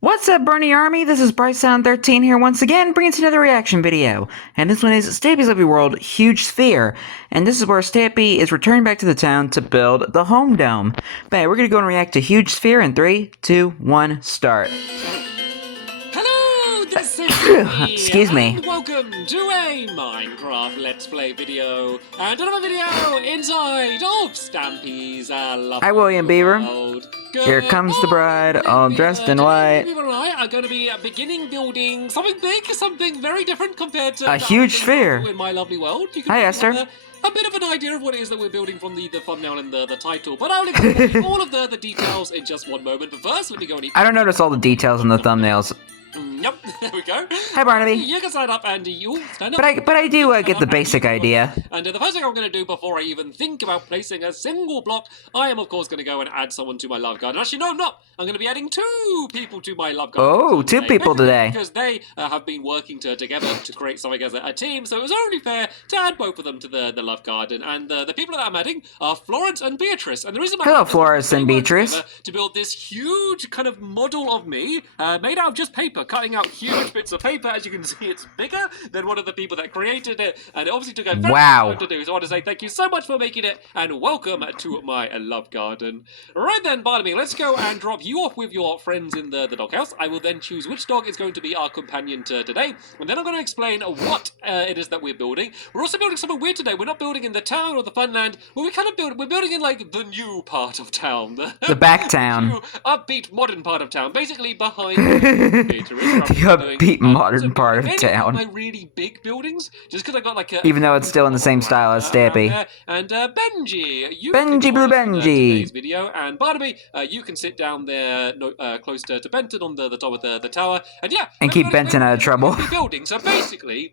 What's up, Bernie Army? This is BryceAllen13 here once again, bringing us another reaction video. And this one is Stampy's Lovely World Huge Sphere. And this is where Stampy is returning back to the town to build the home dome. But hey, we're gonna go and react to Huge Sphere in 3, 2, 1, start. Hello, this is Stampy, Excuse me. and welcome to a Minecraft Let's Play video, and another video inside of Stampy's Lovely Hi, William Beaver. World. Here comes the bride, all dressed in white. Beaver and I are going to be beginning building something big, something very different compared to A huge sphere. in my lovely world. You can Hi, have Esther. a bit of an idea of what it is that we're building from the thumbnail and the title, but I'll explain all of the details in just one moment. But first, let me go and eat. I don't notice all the details in the thumbnails. Yep, there we go. Hi, Barnaby. You can sign up, and you stand up. But I do get the basic idea. And the first thing I'm going to do before I even think about placing a single block, I am of course going to go and add someone to my love garden. Actually, no, I'm not. I'm going to be adding 2 people to my love garden. Oh, 2 people today. Because they have been working together to create something as a team, so it was only fair to add both of them to the love garden. And the people that I'm adding are Florence and Beatrice. And the reason Hello, Florence and Beatrice. to build this huge kind of model of me made out of just paper, cutting out huge bits of paper. As you can see, it's bigger than one of the people that created it, and it obviously took a very long time to do. So I want to say thank you so much for making it, and welcome to my love garden. Right then, Barnaby, let's go and drop you off with your friends in the doghouse. I will then choose which dog is going to be our companion today, and then I'm going to explain what it is that we're building. We're also building something weird today. We're not building in the town or the funland. Well, we're building in like the new part of town, the back town, new, upbeat modern part of town, basically behind the upbeat modern part of town. My really big buildings, just because I got like a, even though it's still in the same style as Stampy. And Benji, you Benji Blue Benji. Today's video, and Barnaby, you can sit down there close to Benton on the top of the tower, and yeah, and keep Benton out of trouble. Building. So basically,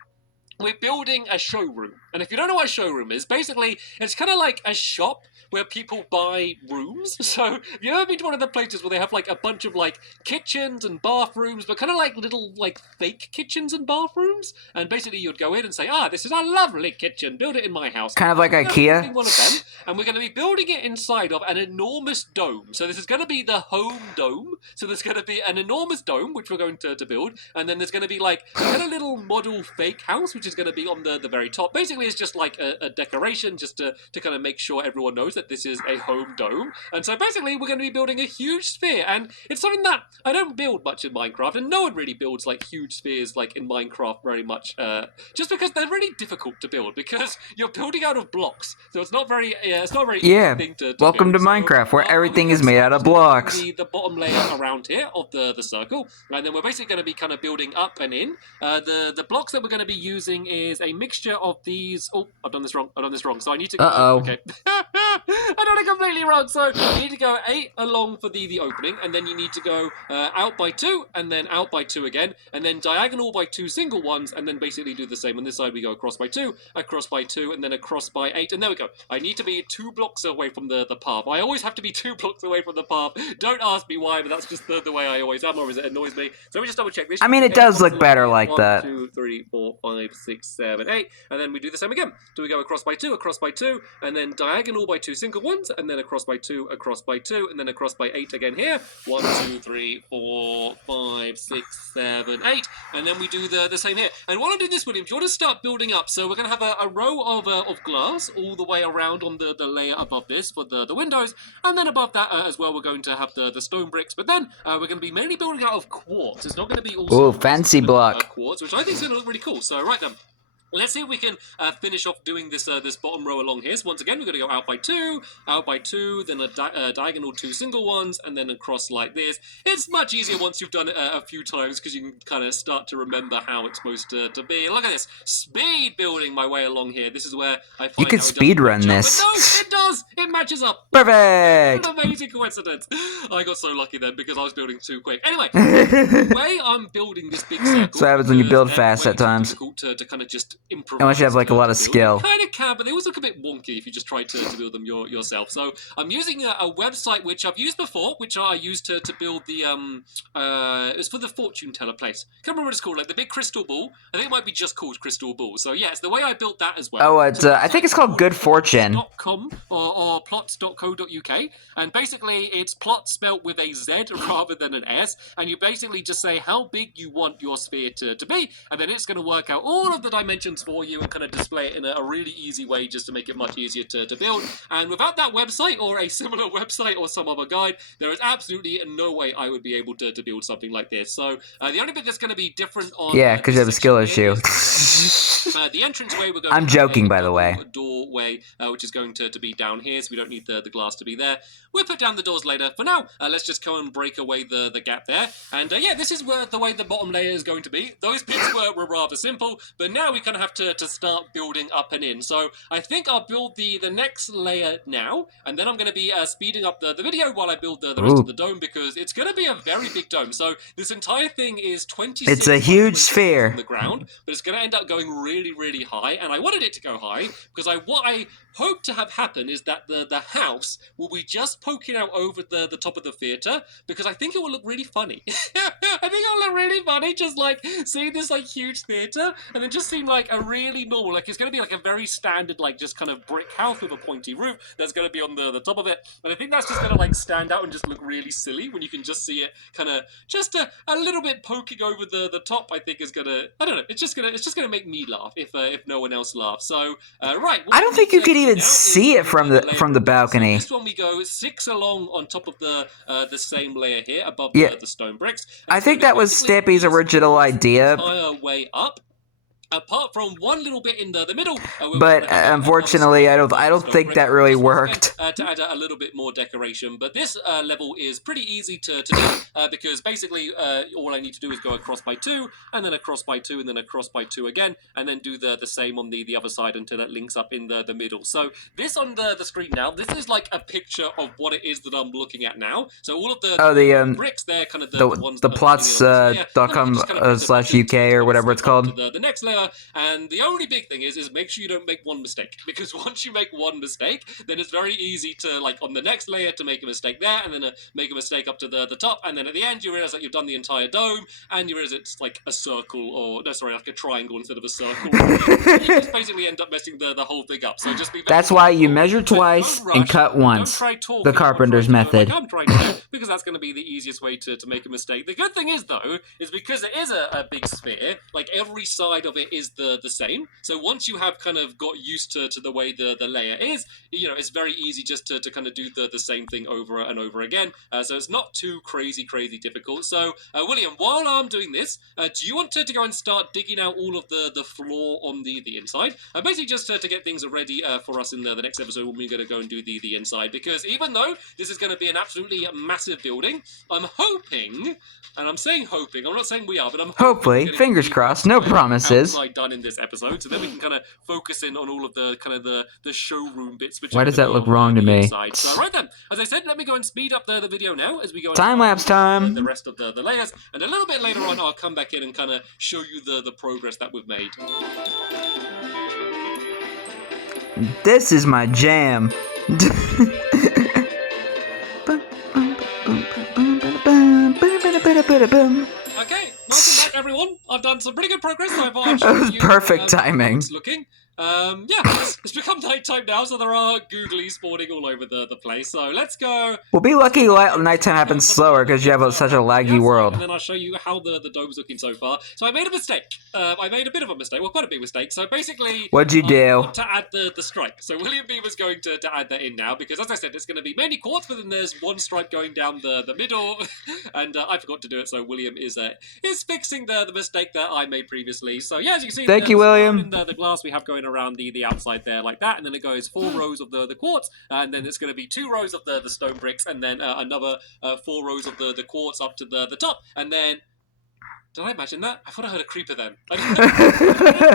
we're building a showroom. And if you don't know what a showroom is, basically, it's kind of like a shop where people buy rooms. So, have you ever been to one of the places where they have, like, a bunch of, like, kitchens and bathrooms, but kind of like little, like, fake kitchens and bathrooms? And basically, you'd go in and say, this is a lovely kitchen. Build it in my house. Kind of like IKEA. One of them, and we're going to be building it inside of an enormous dome. So this is going to be the home dome. So there's going to be an enormous dome, which we're going to build. And then there's going to be, like, a little model fake house, which is going to be on the very top. Basically, it's just like a decoration, just to kind of make sure everyone knows that this is a home dome. And so basically, we're going to be building a huge sphere. And it's something that I don't build much in Minecraft, and no one really builds like huge spheres like in Minecraft very much, just because they're really difficult to build, because you're building out of blocks. So it's not very easy thing to welcome build. to Minecraft, where everything is made out of blocks. The bottom layer around here of the circle, and then we're basically going to be kind of building up and in. The blocks that we're going to be using is a mixture of these. Oh, I've done this wrong. So I need to go. Okay. I done it completely wrong. So you need to go 8 along for the opening, and then you need to go out by 2, and then out by 2 again, and then diagonal by 2 single ones, and then basically do the same. On this side, we go across by 2, across by 2, and then across by 8, and there we go. I need to be 2 blocks away from the path. I always have to be 2 blocks away from the path. Don't ask me why, but that's just the way I always am, or it annoys me. So let me just double check this. I mean, it does look better like that. 1, 2, 3, 4, 5, 6, 7, 8, and then we do the same again. So we go across by 2, and then diagonal by 2 single ones, and then across by 2, and then across by 8 again here. 1, 2, 3, 4, 5, 6, 7, 8, and then we do the same here. And while I'm doing this, William, do you want to start building up? So we're going to have a row of glass all the way around on the layer above this for the windows, and then above that as well, we're going to have the stone bricks. But then we're going to be mainly building out of quartz. It's not going to be all fancy block quartz, which I think is going to look really cool. So right then. Let's see if we can finish off doing this bottom row along here. So once again, we're going to go out by 2, then a diagonal 2 single ones, and then across like this. It's much easier once you've done it a few times, because you can kind of start to remember how it's supposed to be. Look at this. Speed building my way along here. This is where I find you can speed run this. But no, it does. It matches up. Perfect. What an amazing coincidence. I got so lucky then, because I was building too quick. Anyway, the way I'm building this big circle. So happens when you build fast at times. Difficult to kind of just improvise. Unless you have like a lot of skill. You kind of can, but they always look a bit wonky if you just try to build them yourself. So I'm using a website which I've used before, which I used to build the it was for the fortune teller place. I can't remember what it's called, like the big crystal ball. I think it might be just called crystal ball. So yeah, it's the way I built that as well. Oh, so I think it's called Good Fortune. .com or plots.co.uk, and basically it's plot spelt with a Z rather than an S, and you basically just say how big you want your sphere to be, and then it's going to work out all of the dimensions for you and kind of display it in a really easy way just to make it much easier to build. And without that website or a similar website or some other guide, there is absolutely no way I would be able to build something like this. So the only bit that's going to be different on because you have a skill issue. The entranceway we're going I'm joking, by the way. Doorway, which is going to be down here, so we don't need the glass to be there. We'll put down the doors later. For now, let's just go and break away the gap there. And yeah, this is the way the bottom layer is going to be. Those bits were rather simple, but now we kind of have to start building up and in. So I think I'll build the next layer now, and then I'm going to be speeding up the video while I build the rest of the dome, because it's going to be a very big dome. So this entire thing is 26. It's a huge sphere on the ground, but it's going to end up going really high, and I wanted it to go high because what I hope to have happen is that the house will be just poking out over the top of the theatre, because I think it will look really funny. I think it'll look really funny, just like seeing this like huge theatre, and then just seem like a really normal, like it's going to be like a very standard, like just kind of brick house with a pointy roof that's going to be on the top of it, and I think that's just going to like stand out and just look really silly when you can just see it kind of just a little bit poking over the top. I think is going to, I don't know, it's just going to make me laugh if no one else laughs. So right, I don't think you could even see it from the balcony. So this one we go 6 along on top of the same layer here above the stone bricks. I think that was Stampy's original idea. Entire way up. Apart from one little bit in the middle, but unfortunately, I don't think that really worked. To add a little bit more decoration, but this level is pretty easy to do because basically all I need to do is go across by 2, and then across by 2, and then across by 2 again, and then do the same on the other side until that links up in the middle. So this on the screen now, this is like a picture of what it is that I'm looking at now. So all of the bricks there, kind of the ones the plots.com/UK or whatever it's called. The next layer. And the only big thing is make sure you don't make one mistake, because once you make one mistake, then it's very easy to, like, on the next layer to make a mistake there, and then make a mistake up to the top, and then at the end you realize that you've done the entire dome, and you realize it's like a circle, or no, sorry, like a triangle instead of a circle. You just basically end up messing the whole thing up. So just be that's why you measure twice and cut once. The carpenter's method. Like I'm trying to, because that's going to be the easiest way to make a mistake. The good thing is, though, is because it is a big sphere, like every side of it is the same. So once you have kind of got used to the way the layer is, you know, it's very easy just to kind of do the same thing over and over again. So it's not too crazy difficult. So William, while I'm doing this, do you want to go and start digging out all of the floor on the inside? Basically just to get things ready for us in the next episode when we're going to go and do the inside, because even though this is going to be an absolutely massive building, I'm hoping, and I'm saying hoping, I'm not saying we are, but I'm hopefully, fingers crossed, no promises. Done in this episode, so then we can kind of focus in on all of the kind of the showroom bits. Which why does that look wrong to me? So right then, as I said, let me go and speed up the video now as we go. Time lapse time. The rest of the layers, and a little bit later on, I'll come back in and kind of show you the progress that we've made. This is my jam. Okay, welcome back, everyone. I've done some pretty good progress so far. That was perfect timing. It's looking. Yeah, it's become nighttime now, so there are googly spawning all over the place. So let's go. We'll be lucky nighttime happens slower because you have such a laggy world. And then I'll show you how the dome's looking so far. So I made a mistake. I made a bit of a mistake. Well, quite a big mistake. So basically, what'd you do? I want to add the stripe. So William B was going to add that in now because, as I said, it's going to be mainly quartz, but then there's one stripe going down the middle, and I forgot to do it. So William is fixing the mistake that I made previously. So yeah, as you can see, thank you, William. In the glass we have going around the outside there like that, and then it goes 4 rows of the quartz, and then it's going to be 2 rows of the stone bricks, and then another 4 rows of the quartz up to the top, and then Did I imagine that? I thought I heard a creeper then. I don't know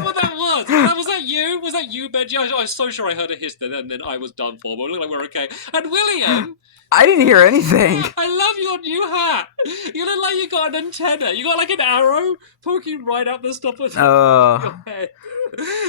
what that was. Was that you? Was that you, Benji? I was so sure I heard a hiss then, and then I was done for. But it looked like we're okay. And William... I didn't hear anything. I love your new hat. You look like you got an antenna. You got like an arrow poking right out the top of your head.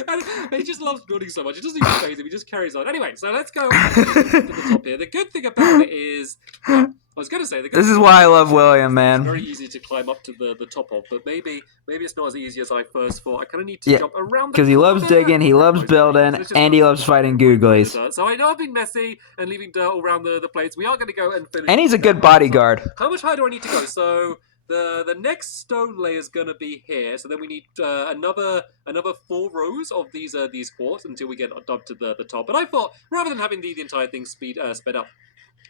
And he just loves building so much. It doesn't even phase him. He just carries on. Anyway, so let's go to the top here. The good thing about it is... I was going to say... This is why I love William, man. It's very easy to climb up to the top of, but maybe it's not as easy as I first thought. I kind of need to jump around because he loves digging, he loves building, and he loves fighting googlies. So I know I've been messy and leaving dirt all around the place. We are going to go and finish. And he's a good bodyguard. So how much higher do I need to go? So... The next stone layer is going to be here, so then we need another 4 rows of these quartz until we get up to the top. But I thought, rather than having the entire thing sped up,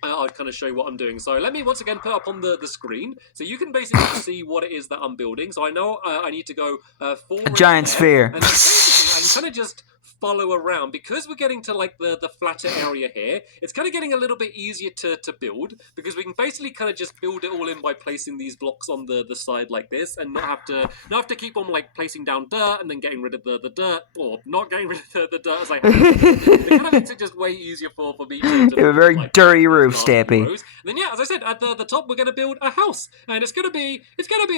I'll kind of show you what I'm doing. So let me once again put up on the screen, so you can basically see what it is that I'm building. So I know I need to go 4 rows. A giant sphere. And then basically I can kind of just follow around. Because we're getting to like the flatter area here, it's kind of getting a little bit easier to build, because we can basically kind of just build it all in by placing these blocks on the side like this, and not have to keep on like placing down dirt and then getting rid of the dirt, or not getting rid of the dirt as I have. It kind of makes it just way easier for me to you have a very like, dirty roof, Stampy. And then yeah, as I said, at the top we're going to build a house, and it's going to be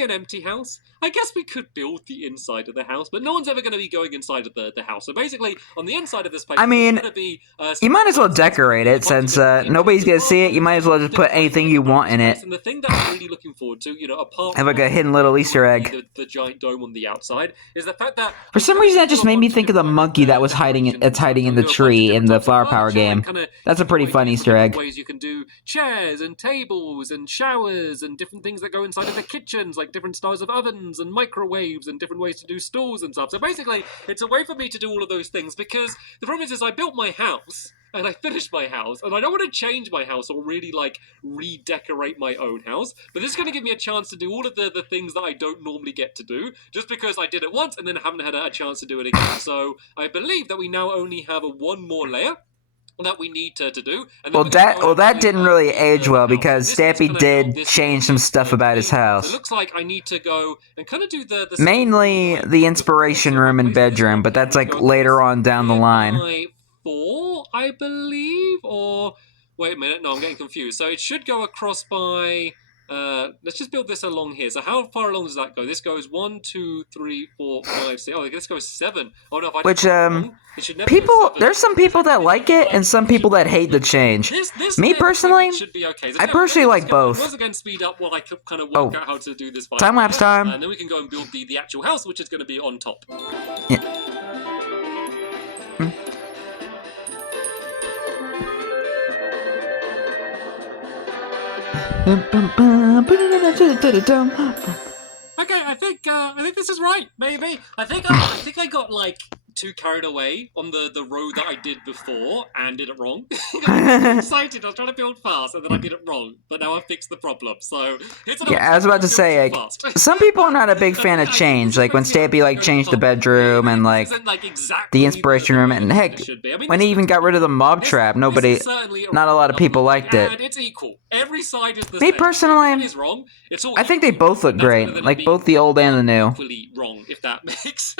an empty house. I guess we could build the inside of the house, but no one's ever going to be going inside of the house. So basically, on the inside of this place, I mean, it's going to be, you might as well decorate it, since nobody's going to see it. You might as well just put anything you want in it. And the thing that I'm really looking forward to, apart have like a hidden little Easter egg. The giant dome on the outside, is the fact that for some reason that just made me think of the monkey that was hiding in the tree in the Flower Power game. That's a pretty fun Easter egg. Ways you can do chairs and tables and showers and different things that go inside of the kitchens, like different styles of ovens and microwaves and different ways to do stools and stuff. So basically, it's a way for me to do all of those things, because the problem is I built my house and I finished my house, and I don't want to change my house or really like redecorate my own house, but this is going to give me a chance to do all of the things that I don't normally get to do, just because I did it once and then haven't had a chance to do it again. So I believe that we now only have one more layer that we need to do. And that didn't really age well, because Stampy did change some stuff about his house. So it looks like I need to go and kind of do the mainly the inspiration room and bedroom, but that's like later on down the line. 4, I believe, or wait a minute, no, I'm getting confused. So it should go across by. Let's just build this along here. So how far along does that go? This goes 1, 2, 3, 4, 5, 6. Oh, this goes 7. Oh no, if I which there's some people that like it and some people that hate the change. Me personally, should be okay. I personally like both. Once again, speed up while I kind of work out how to do this. Time lapse time. And then we can go and build the actual house, which is going to be on top. Yeah. Okay, I think this is right. Maybe I think I got like too carried away on the road that I did before and did it wrong. I was excited. I was trying to build fast, and then I did it wrong. But now I fixed the problem. So I was about to say, like, some people are not a big fan of change. Like when Stampy changed the bedroom and like the inspiration room, and heck, when he even got rid of the mob trap, not a lot of people liked it. It's equal. Every side is the same. Me personally, is wrong. I think they both look great, like both the old and the new. Equally wrong, if that makes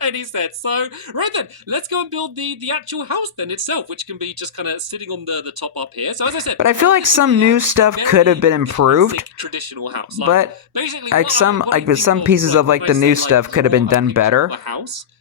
any sense. So, right then, let's go and build the actual house then itself, which can be just kind of sitting on the top up here. So as I said, but I feel like some new stuff could have been improved. Traditional house, but like some pieces of like the new stuff could have been done better.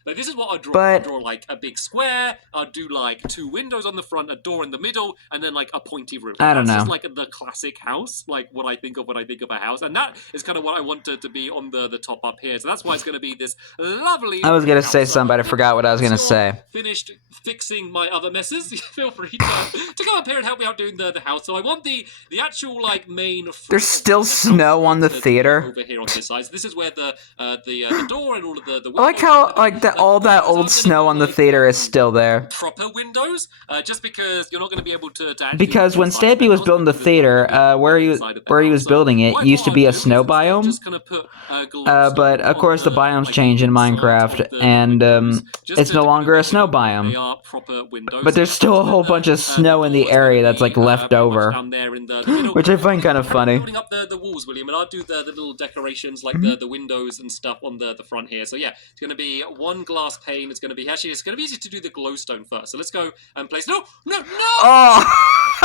Like this is what I'd draw. I'd draw like a big square. I'd do like 2 windows on the front, a door in the middle, and then like a pointy roof. I don't know. That's just like the classic house, like what I think of when I think of a house, and that is kind of what I wanted to be on the top up here. So that's why it's going to be this lovely. I was gonna say something, but I forgot what I was gonna say. Finished fixing my other messes. Feel free to come up here and help me out doing the house. So I want the actual like main. There's still snow on the theater. Over here on this side. So this is where the door and all of the. I like how all that old snow on the theater is still there. Proper windows, just because you're not going to be able to because when Stampy was building the theater, where he was building it used to be a snow biome. But of course the biomes change in Minecraft, removed, and it's no longer a snow biome. They are proper windows. But there's still a whole bunch of snow in the area that's like left over, down there in the middle. which I find kind of funny. Building up the walls, William, and I'll do the little decorations like the windows and stuff on the front here. So yeah, it's going to be one glass pane. It's going to be easy to do the glowstone first. So let's go and place. No! Oh!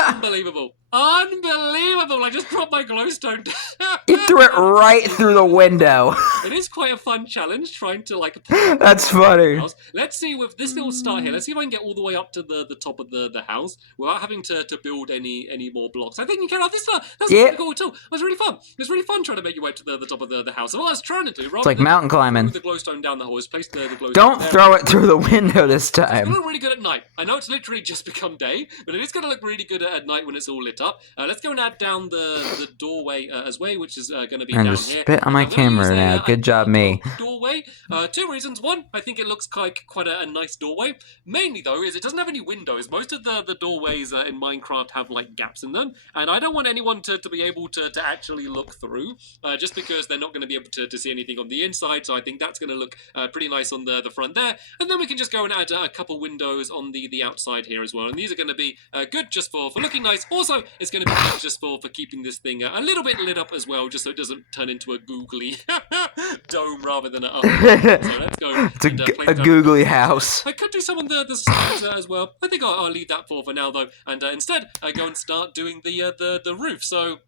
Unbelievable! I just dropped my glowstone down. You threw it right through the window. It is quite a fun challenge trying to like. That's funny. Let's see with this little start here. Let's see if I can get all the way up to the top of the house without having to build any more blocks. I think you can. That's not cool at all. It was really fun. It was really fun trying to make your way to the top of the house. And what I was trying to do, it's like mountain climbing. The glowstone down the hole is place the glowstone. Don't throw it through the window this time. It's gonna look really good at night. I know it's literally just become day, but it is gonna look really good at night when it's all lit up. Let's go and add down the doorway as well, which is going to be down here. Spit on my camera now. Good job, me. Doorway. Two reasons. One, I think it looks like quite a nice doorway. Mainly though, is it doesn't have any windows. Most of the doorways in Minecraft have like gaps in them, and I don't want anyone to be able to actually look through, just because they're not going to be able to see anything on the inside. So I think that's going to look pretty nice on the front there, and then we can just go and add a couple windows on the outside here as well. And these are going to be good just for looking nice. Also, it's going to be good just for keeping this thing a little bit lit up as well, just so it doesn't turn into a googly dome rather than a. So let's go. It's a googly house. I could do some on the sides as well. I think I'll leave that for now though, and instead go and start doing the roof. So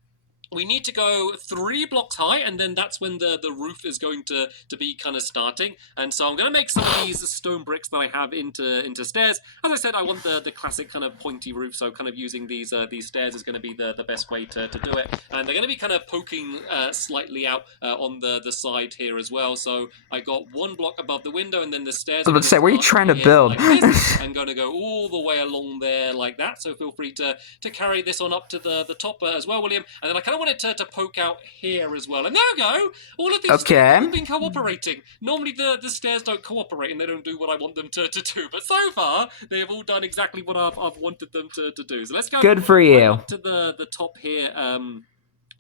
we need to go 3 blocks high, and then that's when the roof is going to be kind of starting. And so I'm going to make some of these stone bricks that I have into stairs. As I said, I want the classic kind of pointy roof, so kind of using these stairs is going to be the best way to do it. And they're going to be kind of poking slightly out on the side here as well. So I got 1 block above the window, and then the stairs. I was about to say, where are you trying to build? Like this. I'm going to go all the way along there like that. So feel free to carry this on up to the top as well, William. And then I kind of want it to poke out here as well. And there we go. All of these have been cooperating. Normally the stairs don't cooperate and they don't do what I want them to do. But so far, they have all done exactly what I've wanted them to do. So let's go. Good for you. Up to the top here.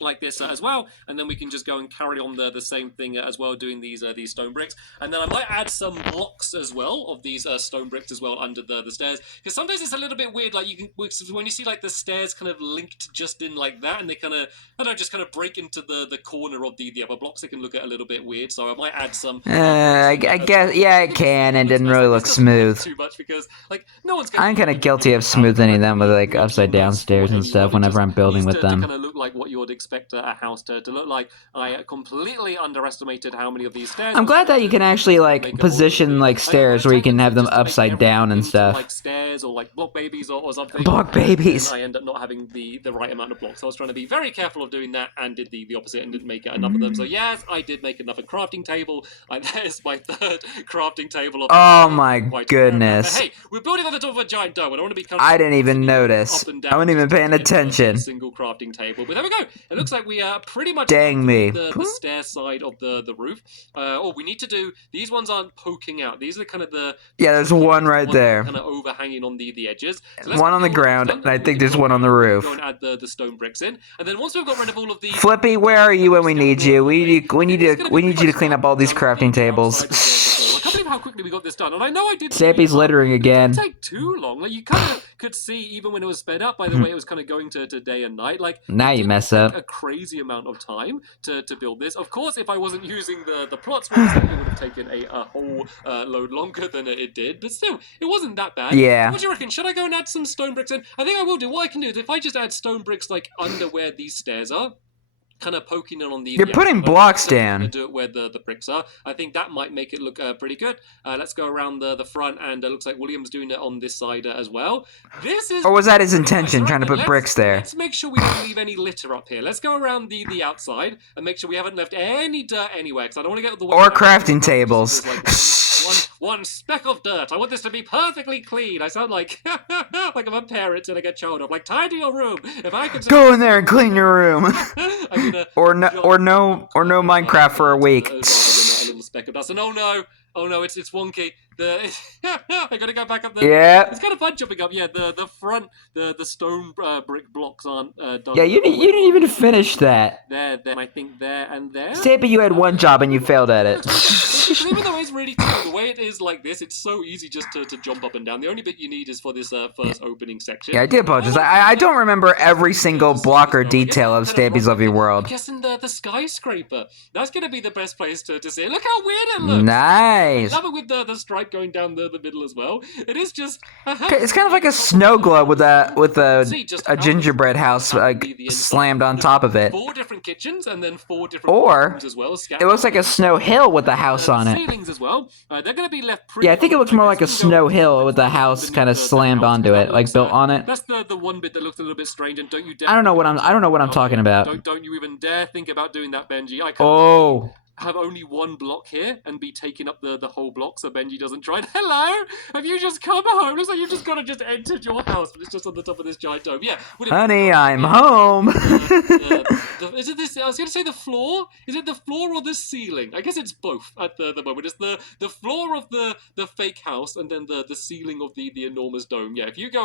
Like this as well, and then we can just go and carry on the same thing as well, doing these stone bricks. And then I might add some blocks as well of these stone bricks as well under the stairs, because sometimes it's a little bit weird, like you can when you see like the stairs kind of linked just in like that, and they kind of just kind of break into the corner of the other blocks. They can look a little bit weird, so I might add some. I guess it can, and didn't really look smooth. Too much because like no one's. I'm kind of guilty of smoothing them with like upside down stairs and stuff whenever I'm building with them. Kind of look like what you would expect a house to look like. I completely underestimated how many of these stairs. I'm glad that you can actually like position like stairs where you can have them upside down and stuff. Like stairs or like block babies or something. Block babies. I end up not having the right amount of blocks. So I was trying to be very careful of doing that and did the opposite and didn't make enough of them. So yes, I did make another crafting table. There's my 3rd crafting table. Oh my goodness. Hey, we're building on the top of a giant dome. I don't want to be. I didn't even notice. I wasn't even paying attention. Single crafting table, but there we go. It looks like we are pretty much the stair side of the roof. We need to do these ones aren't poking out. These are kind of there's one right there, kind of overhanging on the edges. So one on the ground, and I think there's one on the roof. Go and add the stone bricks in, and then once we've got rid of all of the Flippy, where are you when we need you? We need you to clean up all these crafting tables. I can't believe how quickly we got this done, and I know I did. Stampy's littering again. It didn't take too long. Like you kind of could see, even when it was sped up. By the way, it was kind of going to day and night. Like now you mess up. A crazy amount of time to build this. Of course, if I wasn't using the plots, it would have taken a whole load longer than it did. But still, it wasn't that bad. Yeah. What do you reckon? Should I go and add some stone bricks in? I think I will do. What I can do is if I just add stone bricks like under where these stairs are. Kind of poking it on the. You're putting blocks down. Do it where the bricks are. I think that might make it look pretty good. Let's go around the front, and it looks like William's doing it on this side as well. This is. Or was that his intention, trying to put bricks there? Let's make sure we don't leave any litter up here. Let's go around the outside and make sure we haven't left any dirt anywhere, because I don't want to get the way. Or crafting tables. One speck of dirt. I want this to be perfectly clean. I sound like like I'm a parent and I get child. I'm like, tidy your room. If I could go in there and clean your room. or no Minecraft for a week. A little speck of dust. And oh no, it's wonky. I gotta go back up there. Yeah. It's kind of fun jumping up. Yeah, the front, the stone brick blocks aren't done. Yeah, you didn't even finish that. There, I think there and there. Stampy, you had one job and you failed at it. Even though it's really cool, the way it is like this, it's so easy just to jump up and down. The only bit you need is for this first opening section. Yeah, I do apologize. I don't remember every single block or detail of Stampy's Lovely World. I guess in the skyscraper. That's going to be the best place to see it. Look how weird it looks. Nice. I love it with the stripe going down the middle as well. It is just... It's kind of like a snow globe with a gingerbread house slammed on top of it. 4 different kitchens and then 4 different rooms as well. It looks like a snow hill with a house on it. Ceilings as well. They're going to be left pretty. Yeah, I think it looks more like a snow hill with a house kind of slammed onto it, like built on it. That's the one bit that looks a little bit strange, and don't you dare. I don't know what I'm talking about. Don't you even dare think about doing that, Benji. I can't have only one block here and be taking up the whole block so Benji doesn't try. Hello? Have you just come home? Looks like you've just entered your house, but it's just on the top of this giant dome. Yeah. Honey, I'm home. Is it this? I was going to say the floor. Is it the floor or the ceiling? I guess it's both at the moment. It's the floor of the fake house and then the ceiling of the enormous dome. Yeah. If you go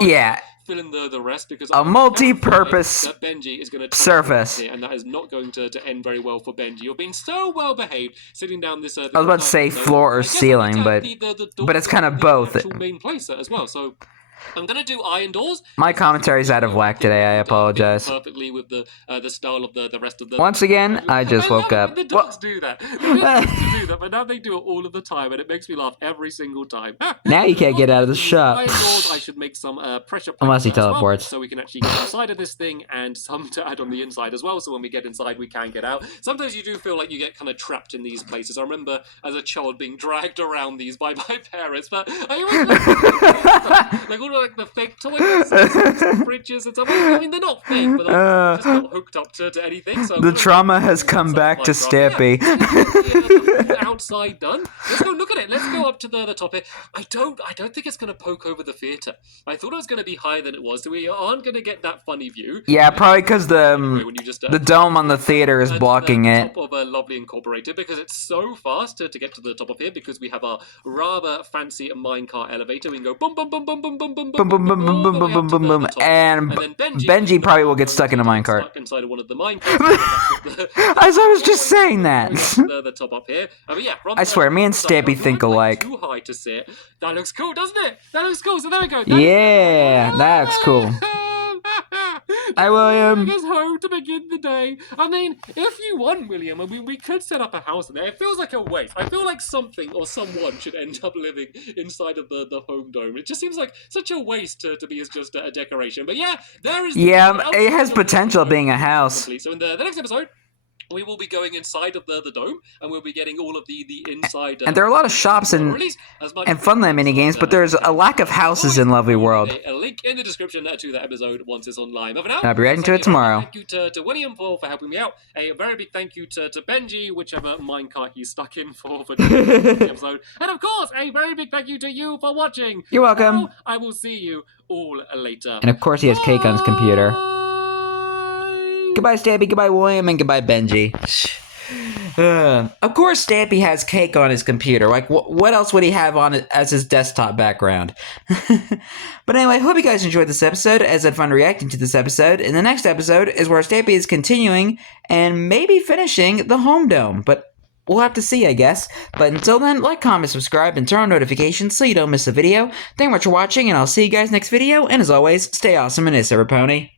fill in the rest, because a multi-purpose Benji is going to surface, and that is not going to end very well for Benji. You're being so well behaved sitting down this. I was about to say floor or ceiling, but it's kind of both. The main place as well. So I'm gonna do iron doors. My commentary's out of whack today. I apologize. Perfectly with the style of the rest of the. Once again, I just woke up. The dogs do that. They didn't used to do that, but now they do it all of the time, and it makes me laugh every single time. Now you can't get out of the shop. Iron doors. I should make some pressure. Unless he teleports. So we can actually get inside of this thing, and some to add on the inside as well. So when we get inside, we can get out. Sometimes you do feel like you get kind of trapped in these places. I remember as a child being dragged around these by my parents, but like all the fake toys, fridges and stuff. I mean, they're not fake, but they're just not hooked up to anything. So the trauma has come back to Stampy. Outside done. Let's go look at it. Let's go up to the top here. I don't think it's going to poke over the theatre. I thought it was going to be higher than it was, so we aren't going to get that funny view. Yeah, probably because the dome on the theatre is blocking it. Top of Lovely Incorporated, because it's so fast to get to the top of here, because we have our rather fancy minecart elevator. We can go boom, boom, boom, boom, boom, boom, boom, boom, boom, boom, boom, boom, boom, boom, boom, and then Benji probably will get stuck in a minecart. Stuck inside of one of the minecarts. As I was just saying that. The top up here. But yeah, I swear, me and Stampy think alike. Too high to sit. That looks cool, doesn't it? That looks cool. So there we go. Yeah, that's cool. Hi, William. I guess home to begin the day. I mean, if you want, William, I mean, we could set up a house in there. It feels like a waste. I feel like something or someone should end up living inside of the home dome. It just seems like such a waste to be as just a decoration. But yeah, there is... Yeah, it has potential being a house. So in the next episode, we will be going inside of the dome, and we'll be getting all of the inside... and there are a lot of shops and Funland minigames, but there's a lack of houses in Lovely World. A link in the description to that episode once it's online. But for now, I'll be ready to it tomorrow. Thank you to William for helping me out. A very big thank you to Benji, whichever minecart he's stuck in for the episode. And of course, a very big thank you to you for watching. You're welcome. Now, I will see you all later. And of course he has cake on his computer. Goodbye, Stampy, goodbye, William, and goodbye, Benji. Of course Stampy has cake on his computer. Like, what else would he have on it as his desktop background? But anyway, hope you guys enjoyed this episode, as I had fun reacting to this episode. And the next episode is where Stampy is continuing and maybe finishing the home dome. But we'll have to see, I guess. But until then, like, comment, subscribe, and turn on notifications so you don't miss a video. Thank you much for watching, and I'll see you guys next video. And as always, stay awesome and it's every pony.